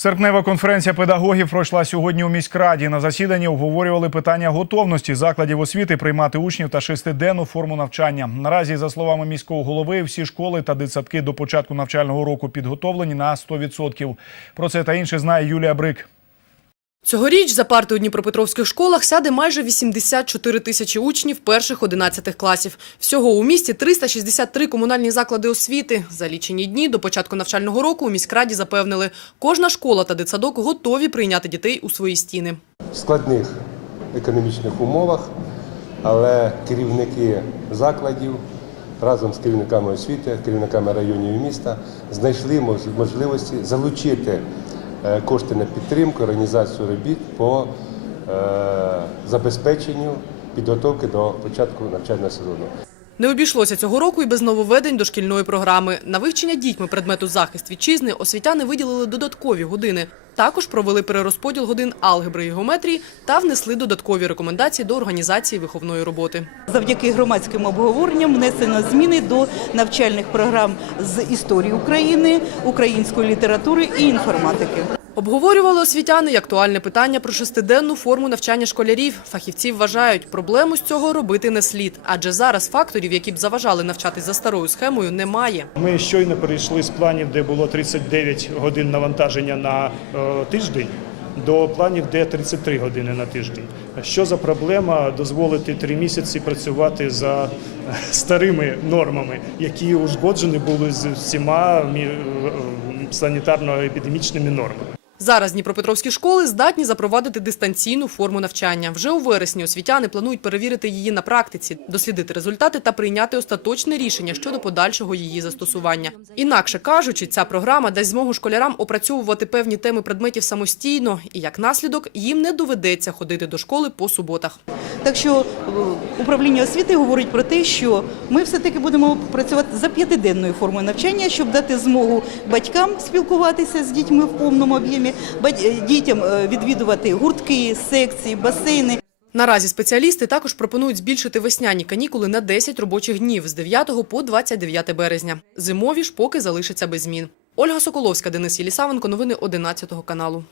Серпнева конференція педагогів пройшла сьогодні у міськраді. На засіданні обговорювали питання готовності закладів освіти приймати учнів та шестиденну форму навчання. Наразі, за словами міського голови, всі школи та дитсадки до початку навчального року підготовлені на 100%. Про це та інше знає Юлія Брик. Цьогоріч за парти у Дніпропетровських школах сяде майже 84 тисячі учнів перших 11 класів. Всього у місті 363 комунальні заклади освіти. За лічені дні до початку навчального року у міськраді запевнили, кожна школа та дитсадок готові прийняти дітей у свої стіни. в складних економічних умовах, але керівники закладів разом з керівниками освіти, керівниками районів міста знайшли мож- можливості залучити кошти на підтримку, організацію робіт по е, забезпеченню підготовки до початку навчального сезону. Не обійшлося цього року і без нововведень до шкільної програми. На вивчення дітьми предмету захист вітчизни освітяни виділили додаткові години. Також провели перерозподіл годин алгебри і геометрії та внесли додаткові рекомендації до організації виховної роботи. Завдяки громадським обговоренням внесено зміни до навчальних програм з історії України, української літератури і інформатики. Обговорювали освітяни й актуальне питання про шестиденну форму навчання школярів. Фахівці вважають, проблему з цього робити не слід, адже зараз факторів, які б заважали навчатись за старою схемою, немає. Ми щойно перейшли з планів, де було 39 годин навантаження на е, тиждень, до планів, де 33 години на тиждень. Що за проблема дозволити три місяці працювати за е, старими нормами, які узгоджені були з всіма е, санітарно-епідемічними нормами? Зараз Дніпропетровські школи здатні запровадити дистанційну форму навчання. Вже у вересні освітяни планують перевірити її на практиці, дослідити результати та прийняти остаточне рішення щодо подальшого її застосування. Інакше кажучи, ця програма дасть змогу школярам опрацьовувати певні теми предметів самостійно, і як наслідок їм не доведеться ходити до школи по суботах. Так що е, управління освіти говорить про те, що ми все-таки будемо працювати за п'ятиденною формою навчання, щоб дати змогу батькам спілкуватися з дітьми в повному об'ємі, е, дітям е, відвідувати гуртки, секції, басейни. Наразі спеціалісти також пропонують збільшити весняні канікули на 10 робочих днів з 9 по 29 березня. Зимові ж поки залишаться без змін. Ольга Соколовська, Денис Єлісавенко. Новини 11 каналу.